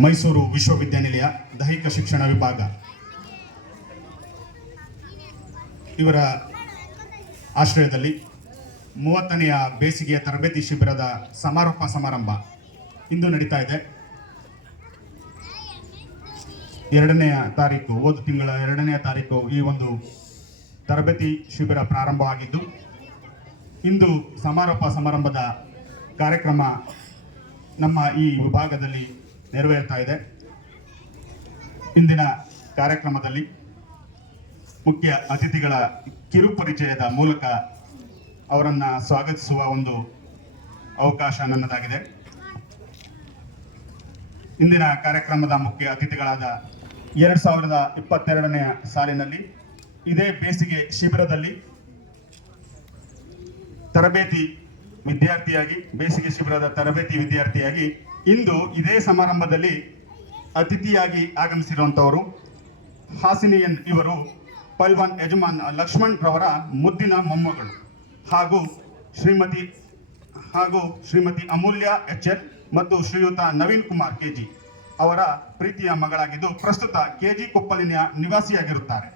ಮೈಸೂರು ವಿಶ್ವವಿದ್ಯಾನಿಲಯ ದೈಹಿಕ ಶಿಕ್ಷಣ ವಿಭಾಗ ಇವರ ಆಶ್ರಯದಲ್ಲಿ 30ನೆಯ ಬೇಸಿಗೆಯ ತರಬೇತಿ ಶಿಬಿರದ ಸಮಾರೋಪ ಸಮಾರಂಭ ಇಂದು ನಡೀತಾ ಇದೆ. 2ನೇ ತಾರೀಕು, ಹೋದ ತಿಂಗಳ 2ನೇ ತಾರೀಕು ಈ ಒಂದು ತರಬೇತಿ ಶಿಬಿರ ಪ್ರಾರಂಭವಾಗಿದ್ದು, ಇಂದು ಸಮಾರೋಪ ಸಮಾರಂಭದ ಕಾರ್ಯಕ್ರಮ ನಮ್ಮ ಈ ವಿಭಾಗದಲ್ಲಿ ನೆರವೇರ್ತಾ ಇದೆ. ಇಂದಿನ ಕಾರ್ಯಕ್ರಮದಲ್ಲಿ ಮುಖ್ಯ ಅತಿಥಿಗಳ ಕಿರು ಪರಿಚಯದ ಮೂಲಕ ಅವರನ್ನು ಸ್ವಾಗತಿಸುವ ಒಂದು ಅವಕಾಶ ನನ್ನದಾಗಿದೆ. ಇಂದಿನ ಕಾರ್ಯಕ್ರಮದ ಮುಖ್ಯ ಅತಿಥಿಗಳಾದ 2022ನೇ ಸಾಲಿನಲ್ಲಿ ಇದೇ ಬೇಸಿಗೆ ಶಿಬಿರದಲ್ಲಿ ಬೇಸಿಗೆ ಶಿಬಿರದ ತರಬೇತಿ ವಿದ್ಯಾರ್ಥಿಯಾಗಿ ಇಂದು ಇದೇ ಸಮಾರಂಭದಲ್ಲಿ ಅತಿಥಿಯಾಗಿ ಆಗಮಿಸಿರುವಂಥವರು ಹಾಸಿನಿಯನ್. ಇವರು ಪೈಲ್ವಾನ್ ಯಜಮಾನ್ ಲಕ್ಷ್ಮಣ್ ರವರ ಮುದ್ದಿನ ಮೊಮ್ಮಗಳು ಹಾಗೂ ಶ್ರೀಮತಿ ಅಮೂಲ್ಯ HL ಮತ್ತು ಶ್ರೀಯುತ ನವೀನ್ ಕುಮಾರ್ KG ಅವರ ಪ್ರೀತಿಯ ಮಗಳಾಗಿದ್ದು ಪ್ರಸ್ತುತ KG ಕೊಪ್ಪಲಿನ ನಿವಾಸಿಯಾಗಿರುತ್ತಾರೆ.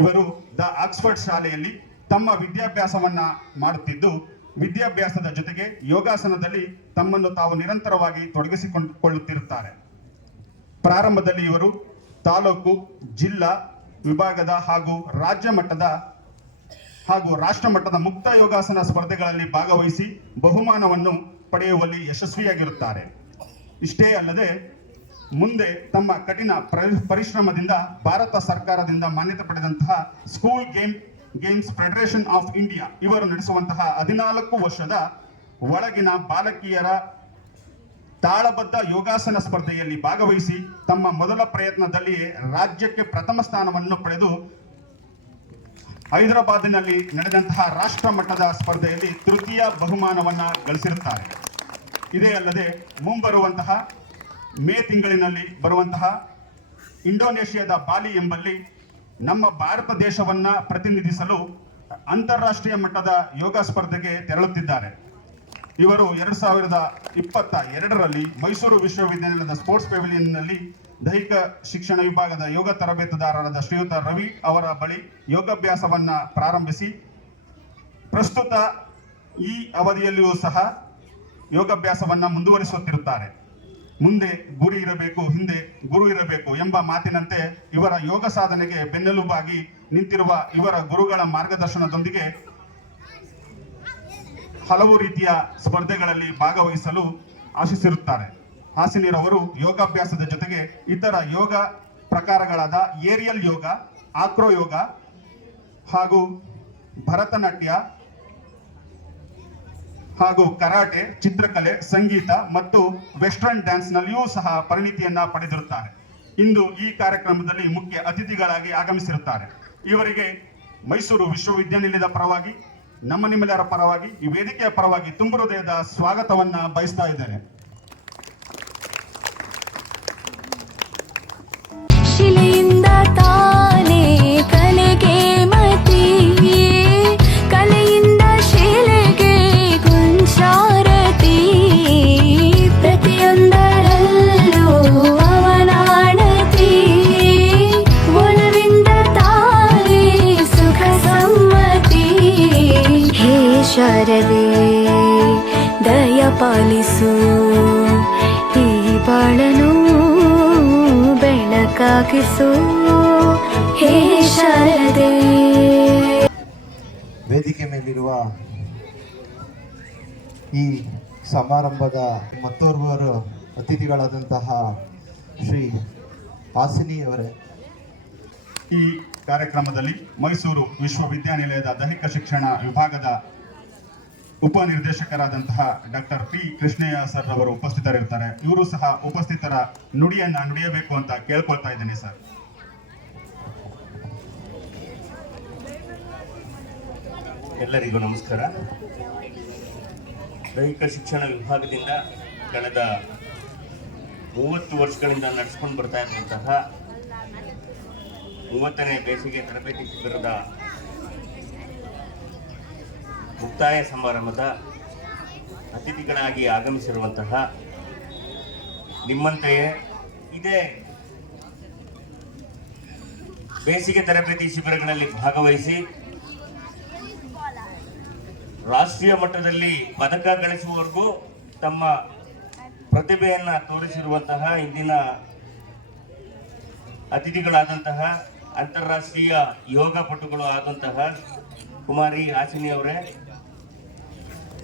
ಇವರು ದ ಆಕ್ಸ್ಫರ್ಡ್ ಶಾಲೆಯಲ್ಲಿ ತಮ್ಮ ವಿದ್ಯಾಭ್ಯಾಸವನ್ನ ಮಾಡುತ್ತಿದ್ದು, ವಿದ್ಯಾಭ್ಯಾಸದ ಜೊತೆಗೆ ಯೋಗಾಸನದಲ್ಲಿ ತಮ್ಮನ್ನು ತಾವು ನಿರಂತರವಾಗಿ ತೊಡಗಿಸಿಕೊಳ್ಳುತ್ತಿರುತ್ತಾರೆ. ಪ್ರಾರಂಭದಲ್ಲಿ ಇವರು ತಾಲೂಕು, ಜಿಲ್ಲಾ, ವಿಭಾಗದ ಹಾಗೂ ರಾಜ್ಯ ಮಟ್ಟದ ಹಾಗೂ ರಾಷ್ಟ್ರ ಮಟ್ಟದ ಮುಕ್ತ ಯೋಗಾಸನ ಸ್ಪರ್ಧೆಗಳಲ್ಲಿ ಭಾಗವಹಿಸಿ ಬಹುಮಾನವನ್ನು ಪಡೆಯುವಲ್ಲಿ ಯಶಸ್ವಿಯಾಗಿರುತ್ತಾರೆ. ಇಷ್ಟೇ ಅಲ್ಲದೆ ಮುಂದೆ ತಮ್ಮ ಕಠಿಣ ಪರಿಶ್ರಮದಿಂದ ಭಾರತ ಸರ್ಕಾರದಿಂದ ಮಾನ್ಯತೆ ಪಡೆದಂತಹ school games federation of India ಇವರು ನಡೆಸುವಂತಹ 14 ವರ್ಷದ ಒಳಗಿನ ಬಾಲಕಿಯರ ತಾಳಬದ್ಧ ಯೋಗಾಸನ ಸ್ಪರ್ಧೆಯಲ್ಲಿ ಭಾಗವಹಿಸಿ ತಮ್ಮ ಮೊದಲ ಪ್ರಯತ್ನದಲ್ಲಿಯೇ ರಾಜ್ಯಕ್ಕೆ ಪ್ರಥಮ ಸ್ಥಾನವನ್ನು ಪಡೆದು ಹೈದರಾಬಾದಿನಲ್ಲಿ ನಡೆದಂತಹ ರಾಷ್ಟ್ರ ಮಟ್ಟದ ಸ್ಪರ್ಧೆಯಲ್ಲಿ ತೃತೀಯ ಬಹುಮಾನವನ್ನ ಗಳಿಸಿರುತ್ತಾರೆ. ಇದೇ ಅಲ್ಲದೆ ಮುಂಬರುವಂತಹ ಮೇ ತಿಂಗಳಿನಲ್ಲಿ ಬರುವಂತಹ ಇಂಡೋನೇಷ್ಯಾದ ಬಾಲಿ ಎಂಬಲ್ಲಿ ನಮ್ಮ ಭಾರತ ದೇಶವನ್ನ ಪ್ರತಿನಿಧಿಸಲು ಅಂತಾರಾಷ್ಟ್ರೀಯ ಮಟ್ಟದ ಯೋಗ ಸ್ಪರ್ಧೆಗೆ ತೆರಳುತ್ತಿದ್ದಾರೆ. ಇವರು 2022ರಲ್ಲಿ ಮೈಸೂರು ವಿಶ್ವವಿದ್ಯಾನಿಲಯದ ಸ್ಪೋರ್ಟ್ಸ್ ಪೆವಿಲಿಯನ್ನಲ್ಲಿ ದೈಹಿಕ ಶಿಕ್ಷಣ ವಿಭಾಗದ ಯೋಗ ತರಬೇತುದಾರರಾದ ಶ್ರೀಯುತ ರವಿ ಅವರ ಬಳಿ ಯೋಗಾಭ್ಯಾಸವನ್ನ ಪ್ರಾರಂಭಿಸಿ ಪ್ರಸ್ತುತ ಈ ಅವಧಿಯಲ್ಲಿಯೂ ಸಹ ಯೋಗಾಭ್ಯಾಸವನ್ನ ಮುಂದುವರಿಸುತ್ತಿರುತ್ತಾರೆ. ಮುಂದೆ ಗುರಿ ಇರಬೇಕು, ಹಿಂದೆ ಗುರು ಇರಬೇಕು ಎಂಬ ಮಾತಿನಂತೆ ಇವರ ಯೋಗ ಸಾಧನೆಗೆ ಬೆನ್ನೆಲುಬಾಗಿ ನಿಂತಿರುವ ಇವರ ಗುರುಗಳ ಮಾರ್ಗದರ್ಶನದೊಂದಿಗೆ ಹಲವು ರೀತಿಯ ಸ್ಪರ್ಧೆಗಳಲ್ಲಿ ಭಾಗವಹಿಸಲು ಆಶಿಸಿರುತ್ತಾರೆ. ಹಾಸಿನಿರವರು ಯೋಗಾಭ್ಯಾಸದ ಜೊತೆಗೆ ಇತರ ಯೋಗ ಪ್ರಕಾರಗಳಾದ ಏರಿಯಲ್ ಯೋಗ, ಆಕ್ರೋ ಯೋಗ ಹಾಗೂ ಭರತನಾಟ್ಯ ಹಾಗೂ ಕರಾಟೆ, ಚಿತ್ರಕಲೆ, ಸಂಗೀತ ಮತ್ತು ವೆಸ್ಟರ್ನ್ ಡ್ಯಾನ್ಸ್ ನಲ್ಲಿಯೂ ಸಹ ಪರಿಣಿತಿಯನ್ನ ಪಡೆದಿರುತ್ತಾರೆ. ಇಂದು ಈ ಕಾರ್ಯಕ್ರಮದಲ್ಲಿ ಮುಖ್ಯ ಅತಿಥಿಗಳಾಗಿ ಆಗಮಿಸಿರುತ್ತಾರೆ. ಇವರಿಗೆ ಮೈಸೂರು ವಿಶ್ವವಿದ್ಯಾನಿಲಯದ ಪರವಾಗಿ, ನಿಮ್ಮೆಲ್ಲರ ಪರವಾಗಿ, ಈ ವೇದಿಕೆಯ ಪರವಾಗಿ ತುಂಬು ಹೃದಯದ ಸ್ವಾಗತವನ್ನ ಬಯಸ್ತಾ ಇದ್ದೇನೆ. ಶಿಲೆಯಿಂದ ತಾನೇ ಕಲೆಗೆ ಮತಿ, ಕಲೆಯಿಂದ ಶಿಲೆಗೆ ಗುಂಚಾರತಿ, ಪ್ರತಿಯೊಂದರಲ್ಲೂ ಅವನಾಡತಿ, ಒಲವಿಂದ ತಾನೇ ಸುಖ ಸಮ್ಮತಿ. ಹೇ ಶಾರದೆ ದಯ ಪಾಲಿಸು, ಈ ಬಾಳನು ಬೆಳಕಾಗಿಸು, ಹೇ ಶಾರದೆ. ವೇದಿಕೆ ಮೇಲಿರುವ ಈ ಸಮಾರಂಭದ ಮತ್ತೋರ್ವರು ಅತಿಥಿಗಳಾದಂತಹ ಶ್ರೀ ಹಾಸಿನಿಯವರೇ, ಈ ಕಾರ್ಯಕ್ರಮದಲ್ಲಿ ಮೈಸೂರು ವಿಶ್ವವಿದ್ಯಾನಿಲಯದ ದೈಹಿಕ ಶಿಕ್ಷಣ ವಿಭಾಗದ ಉಪನಿರ್ದೇಶಕರಾದಂತಹ ಡಾಕ್ಟರ್ P. ಕೃಷ್ಣಯ್ಯ ಸರ್ ಅವರು ಉಪಸ್ಥಿತರಿರ್ತಾರೆ. ಇವರು ಸಹ ಉಪಸ್ಥಿತರ ನುಡಿಯನ್ನ ನುಡಿಯಬೇಕು ಅಂತ ಕೇಳ್ಕೊಳ್ತಾ ಇದ್ದೇನೆ ಸರ್. ಎಲ್ಲರಿಗೂ ನಮಸ್ಕಾರ. ದೈಹಿಕ ಶಿಕ್ಷಣ ವಿಭಾಗದಿಂದ ಕಳೆದ 30 ವರ್ಷಗಳಿಂದ ನಡೆಸ್ಕೊಂಡು ಬರ್ತಾ ಇರುವಂತಹ 30ನೇ ಬೇಸಿಗೆ ತರಬೇತಿ ಶಿಬಿರದ ಮುಕ್ತಾಯ ಸಮಾರಂಭದ ಅತಿಥಿಗಳಾಗಿ ಆಗಮಿಸಿರುವಂತಹ ನಿಮ್ಮಂತೆಯೇ ಇದೇ ಬೇಸಿಗೆ ತರಬೇತಿ ಶಿಬಿರಗಳಲ್ಲಿ ಭಾಗವಹಿಸಿ ರಾಷ್ಟ್ರೀಯ ಮಟ್ಟದಲ್ಲಿ ಪದಕ ಗಳಿಸುವವರೆಗೂ ತಮ್ಮ ಪ್ರತಿಭೆಯನ್ನ ತೋರಿಸಿರುವಂತಹ ಇಂದಿನ ಅತಿಥಿಗಳಾದಂತಹ ಅಂತಾರಾಷ್ಟ್ರೀಯ ಯೋಗ ಪಟುಗಳು ಆದಂತಹ ಕುಮಾರಿ ಹಾಸಿನಿ ಅವರೇ,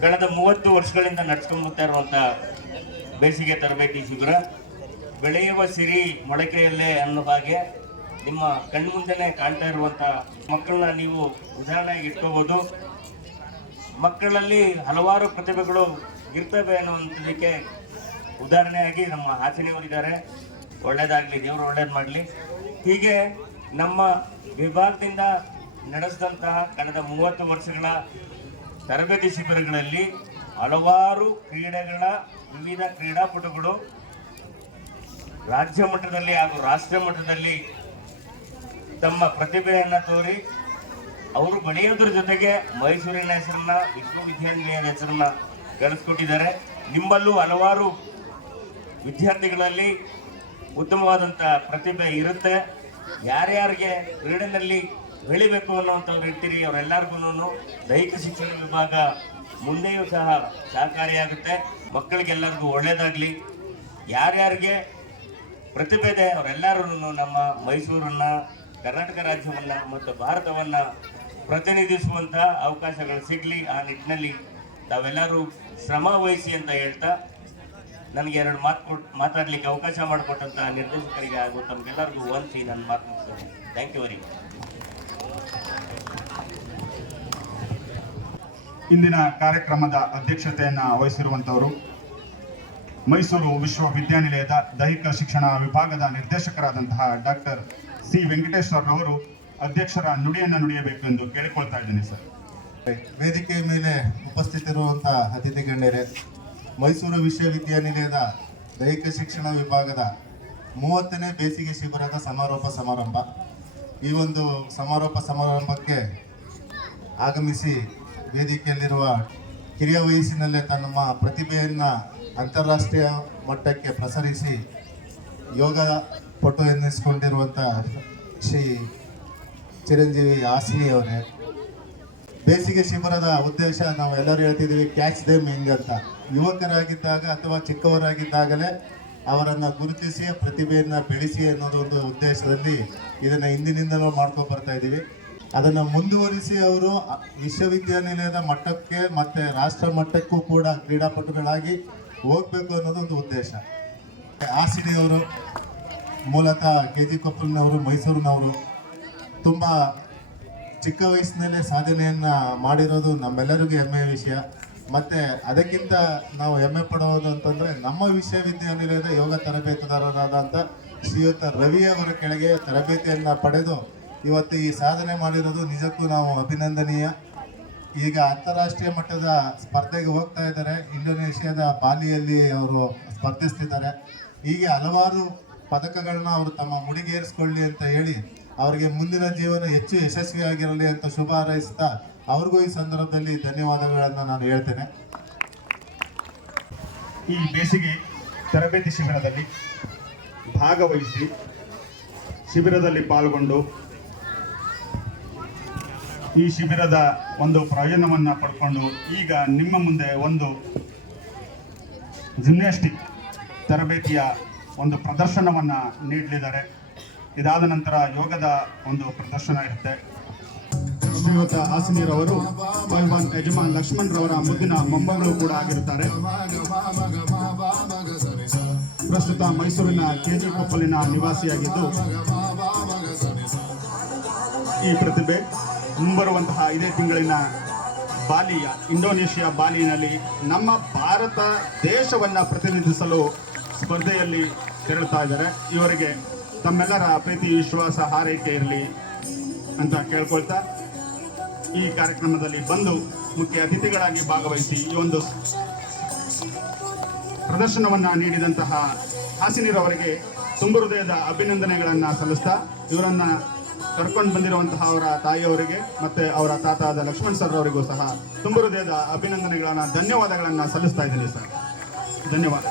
ಕಳೆದ 30 ವರ್ಷಗಳಿಂದ ನಡೆಸ್ಕೊಂಡ್ಬರ್ತಾ ಇರುವಂತಹ ಬೇಸಿಗೆ ತರಬೇತಿ ಶಿಬಿರ ಬೆಳೆಯುವ ಸಿರಿ ಮೊಳಕೆಯಲ್ಲೇ ಅನ್ನೋ ಹಾಗೆ ನಿಮ್ಮ ಕಣ್ಮುಂದೆನೆ ಕಾಣ್ತಾ ಇರುವಂತ ಮಕ್ಕಳನ್ನ ನೀವು ಉದಾಹರಣೆಗೆ ಇಟ್ಕೋಬಹುದು. ಮಕ್ಕಳಲ್ಲಿ ಹಲವಾರು ಪ್ರತಿಭೆಗಳು ಇರ್ತವೆ ಅನ್ನುವಂಥದಕ್ಕೆ ಉದಾಹರಣೆಯಾಗಿ ನಮ್ಮ ಹಾಸಿನಿಯವರಿದ್ದಾರೆ. ಒಳ್ಳೇದಾಗ್ಲಿ, ದೇವರು ಒಳ್ಳೇದು ಮಾಡಲಿ. ಹೀಗೆ ನಮ್ಮ ವಿಭಾಗದಿಂದ ನಡೆಸಿದಂತಹ ಕಳೆದ 30 ವರ್ಷಗಳ ತರಬೇತಿ ಶಿಬಿರಗಳಲ್ಲಿ ಹಲವಾರು ಕ್ರೀಡೆಗಳ ವಿವಿಧ ಕ್ರೀಡಾಪಟುಗಳು ರಾಜ್ಯ ಮಟ್ಟದಲ್ಲಿ ಹಾಗೂ ರಾಷ್ಟ್ರ ಮಟ್ಟದಲ್ಲಿ ತಮ್ಮ ಪ್ರತಿಭೆಯನ್ನ ತೋರಿ ಅವರು ಬೆಳೆಯೋದ್ರ ಜೊತೆಗೆ ಮೈಸೂರಿನ ಹೆಸರನ್ನ, ವಿಶ್ವವಿದ್ಯಾನಿಲಯದ ಹೆಸರನ್ನ ಗಳಿಸ್ಕೊಟ್ಟಿದ್ದಾರೆ. ನಿಮ್ಮಲ್ಲೂ ಹಲವಾರು ವಿದ್ಯಾರ್ಥಿಗಳಲ್ಲಿ ಉತ್ತಮವಾದಂಥ ಪ್ರತಿಭೆ ಇರುತ್ತೆ. ಯಾರ್ಯಾರಿಗೆ ಕ್ರೀಡೆಯಲ್ಲಿ ಬೆಳಿಬೇಕು ಅನ್ನೋಂಥವ್ರು ಇರ್ತೀರಿ, ಅವರೆಲ್ಲರಿಗೂ ದೈಹಿಕ ಶಿಕ್ಷಣ ವಿಭಾಗ ಮುಂದೆಯೂ ಸಹ ಸಹಕಾರಿಯಾಗುತ್ತೆ. ಮಕ್ಕಳಿಗೆಲ್ಲರಿಗೂ ಒಳ್ಳೆಯದಾಗಲಿ. ಯಾರ್ಯಾರಿಗೆ ಪ್ರತಿಭೆ ಇದೆ ಅವರೆಲ್ಲರೂ ನಮ್ಮ ಮೈಸೂರನ್ನ, ಕರ್ನಾಟಕ ರಾಜ್ಯವನ್ನ ಮತ್ತು ಭಾರತವನ್ನ ಪ್ರತಿನಿಧಿಸುವಂತ ಅವಕಾಶಗಳು ಸಿಗಲಿ. ಆ ನಿಟ್ಟಿನಲ್ಲಿ ತಾವೆಲ್ಲರೂ ಶ್ರಮ ವಹಿಸಿ ಅಂತ ಹೇಳ್ತಾ ನನಗೆ 2 ಮಾತಾಡ್ಲಿಕ್ಕೆ ಅವಕಾಶ ಮಾಡಿಕೊಟ್ಟಂತ ನಿರ್ದೇಶಕರಿಗೆ ಹಾಗೂ ತಮಗೆಲ್ಲರಿಗೂ ವಂದಿಸಿ ನನ್ನ ಮಾತು ಮುಗಿಸ್ತೇನೆ. Thank you very much. ಇಂದಿನ ಕಾರ್ಯಕ್ರಮದ ಅಧ್ಯಕ್ಷತೆಯನ್ನು ವಹಿಸಿರುವಂತವರು ಮೈಸೂರು ವಿಶ್ವವಿದ್ಯಾನಿಲಯದ ದೈಹಿಕ ಶಿಕ್ಷಣ ವಿಭಾಗದ ನಿರ್ದೇಶಕರಾದಂತಹ ಡಾಕ್ಟರ್ ಸಿ ವೆಂಕಟೇಶ್ವರ ಅವರು ಅಧ್ಯಕ್ಷರ ನುಡಿಯನ್ನು ನುಡಿಯಬೇಕು ಎಂದು ಕೇಳಿಕೊಳ್ತಾ ಇದ್ದೇನೆ ಸರ್. ವೇದಿಕೆಯ ಮೇಲೆ ಉಪಸ್ಥಿತರಿರುವಂಥ ಅತಿಥಿ ಗಣ್ಯರೇ, ಮೈಸೂರು ವಿಶ್ವವಿದ್ಯಾನಿಲಯದ ದೈಹಿಕ ಶಿಕ್ಷಣ ವಿಭಾಗದ 30ನೇ ಬೇಸಿಗೆ ಶಿಬಿರದ ಸಮಾರಂಭ. ಈ ಒಂದು ಸಮಾರಂಭಕ್ಕೆ ಆಗಮಿಸಿ ವೇದಿಕೆಯಲ್ಲಿರುವ ಹಿರಿಯ ವಯಸ್ಸಿನಲ್ಲೇ ತಮ್ಮ ಪ್ರತಿಭೆಯನ್ನು ಅಂತಾರಾಷ್ಟ್ರೀಯ ಮಟ್ಟಕ್ಕೆ ಪ್ರಸರಿಸಿ ಯೋಗ ಪಟು ಎನ್ನಿಸಿಕೊಂಡಿರುವಂಥ ಶ್ರೀ ಚಿರಂಜೀವಿ ಹಾಸಿನಿ ಅವರೇ, ಬೇಸಿಗೆ ಶಿಬಿರದ ಉದ್ದೇಶ ನಾವು ಎಲ್ಲರೂ ಹೇಳ್ತಿದ್ದೀವಿ, ಕ್ಯಾಚ್ ದೇಮ್ ಹೆಂಗ್ ಅಂತ. ಯುವಕರಾಗಿದ್ದಾಗ ಅಥವಾ ಚಿಕ್ಕವರಾಗಿದ್ದಾಗಲೇ ಅವರನ್ನು ಗುರುತಿಸಿ ಪ್ರತಿಭೆಯನ್ನು ಬೆಳೆಸಿ ಅನ್ನೋದು ಒಂದು ಉದ್ದೇಶದಲ್ಲಿ ಇದನ್ನು ಹಿಂದಿನಿಂದಲೂ ಮಾಡ್ಕೊಂಡು ಬರ್ತಾ ಇದ್ದೀವಿ. ಅದನ್ನು ಮುಂದುವರಿಸಿ ಅವರು ವಿಶ್ವವಿದ್ಯಾನಿಲಯದ ಮಟ್ಟಕ್ಕೆ ಮತ್ತು ರಾಷ್ಟ್ರ ಮಟ್ಟಕ್ಕೂ ಕೂಡ ಕ್ರೀಡಾಪಟುಗಳಾಗಿ ಹೋಗಬೇಕು ಅನ್ನೋದು ಒಂದು ಉದ್ದೇಶ. ಹಾಸಿನಿಯವರು ಮೂಲತಃ KG ಕೊಪ್ಪಲ್ನವರು, ಮೈಸೂರಿನವರು. ತುಂಬ ಚಿಕ್ಕ ವಯಸ್ಸಿನಲ್ಲೇ ಸಾಧನೆಯನ್ನು ಮಾಡಿರೋದು ನಮ್ಮೆಲ್ಲರಿಗೂ ಹೆಮ್ಮೆಯ ವಿಷಯ. ಮತ್ತು ಅದಕ್ಕಿಂತ ನಾವು ಹೆಮ್ಮೆ ಪಡೋದು ಅಂತಂದರೆ ನಮ್ಮ ವಿಶ್ವವಿದ್ಯಾನಿಲಯದ ಯೋಗ ತರಬೇತುದಾರರಾದಂಥ ಶ್ರೀಯುತ ರವಿಯವರ ಕೆಳಗೆ ತರಬೇತಿಯನ್ನು ಪಡೆದು ಇವತ್ತು ಈ ಸಾಧನೆ ಮಾಡಿರೋದು ನಿಜಕ್ಕೂ ನಾವು ಅಭಿನಂದನೀಯ. ಈಗ ಅಂತಾರಾಷ್ಟ್ರೀಯ ಮಟ್ಟದ ಸ್ಪರ್ಧೆಗೆ ಹೋಗ್ತಾ ಇದ್ದಾರೆ. ಇಂಡೋನೇಷ್ಯಾದ ಬಾಲಿಯಲ್ಲಿ ಅವರು ಸ್ಪರ್ಧಿಸ್ತಿದ್ದಾರೆ. ಹೀಗೆ ಹಲವಾರು ಪದಕಗಳನ್ನ ಅವರು ತಮ್ಮ ಮುಡಿಗೇರಿಸ್ಕೊಳ್ಳಿ ಅಂತ ಹೇಳಿ ಅವರಿಗೆ ಮುಂದಿನ ಜೀವನ ಹೆಚ್ಚು ಯಶಸ್ವಿಯಾಗಿರಲಿ ಅಂತ ಶುಭ ಹಾರೈಸ್ತಾ ಅವ್ರಿಗೂ ಈ ಸಂದರ್ಭದಲ್ಲಿ ಧನ್ಯವಾದಗಳನ್ನು ನಾನು ಹೇಳ್ತೇನೆ. ಈ ಬೇಸಿಗೆ ತರಬೇತಿ ಶಿಬಿರದಲ್ಲಿ ಭಾಗವಹಿಸಿ ಶಿಬಿರದಲ್ಲಿ ಪಾಲ್ಗೊಂಡು ಈ ಶಿಬಿರದ ಒಂದು ಪ್ರಯೋಜನವನ್ನು ಪಡ್ಕೊಂಡು ಈಗ ನಿಮ್ಮ ಮುಂದೆ ಒಂದು ಜಿಮ್ನಾಸ್ಟಿಕ್ ತರಬೇತಿಯ ಒಂದು ಪ್ರದರ್ಶನವನ್ನು ನೀಡಲಿದ್ದಾರೆ. ಇದಾದ ನಂತರ ಯೋಗದ ಒಂದು ಪ್ರದರ್ಶನ ಇರುತ್ತೆ. ಶ್ರೀಯುತ ಹಾಸಿನಿರವರು ಪೈಲ್ವಾನ್ ಯಜಮಾನ್ ಲಕ್ಷ್ಮಣ್ ರವರ ಮುದ್ದಿನ ಮೊಮ್ಮಗಳು ಕೂಡ ಆಗಿರುತ್ತಾರೆ. ಪ್ರಸ್ತುತ ಮೈಸೂರಿನ KG ಕೊಪ್ಪಲಿನ ನಿವಾಸಿಯಾಗಿದ್ದು ಈ ಪ್ರತಿಭೆ ಮುಂಬರುವಂತಹ ಇದೇ ತಿಂಗಳಿನ ಬಾಲಿಯ ಇಂಡೋನೇಷ್ಯಾ ಬಾಲಿನಲ್ಲಿ ನಮ್ಮ ಭಾರತ ದೇಶವನ್ನು ಪ್ರತಿನಿಧಿಸಲು ಸ್ಪರ್ಧೆಯಲ್ಲಿ ತೆರಳುತ್ತಾ ಇದ್ದಾರೆ. ಇವರಿಗೆ ತಮ್ಮೆಲ್ಲರ ಪ್ರೀತಿ ವಿಶ್ವಾಸ ಹಾರೈಕೆ ಇರಲಿ ಅಂತ ಕೇಳ್ಕೊಳ್ತಾ ಈ ಕಾರ್ಯಕ್ರಮದಲ್ಲಿ ಬಂದು ಮುಖ್ಯ ಅತಿಥಿಗಳಾಗಿ ಭಾಗವಹಿಸಿ ಈ ಒಂದು ಪ್ರದರ್ಶನವನ್ನು ನೀಡಿದಂತಹ ಹಾಸಿನಿರವರಿಗೆ ತುಂಬ ಹೃದಯದ ಅಭಿನಂದನೆಗಳನ್ನು ಸಲ್ಲಿಸ್ತಾ ಇವರನ್ನ ಕರ್ಕೊಂಡು ಬಂದಿರುವಂತಹ ಅವರ ತಾಯಿಯವರಿಗೆ ಮತ್ತೆ ಅವರ ತಾತ ಆದ ಲಕ್ಷ್ಮಣ್ ಸರ್ ಅವರಿಗೂ ಸಹ ತುಂಬ ಹೃದಯದ ಅಭಿನಂದನೆಗಳನ್ನು ಧನ್ಯವಾದಗಳನ್ನು ಸಲ್ಲಿಸ್ತಾ ಇದ್ದೀನಿ ಸರ್. ಧನ್ಯವಾದ.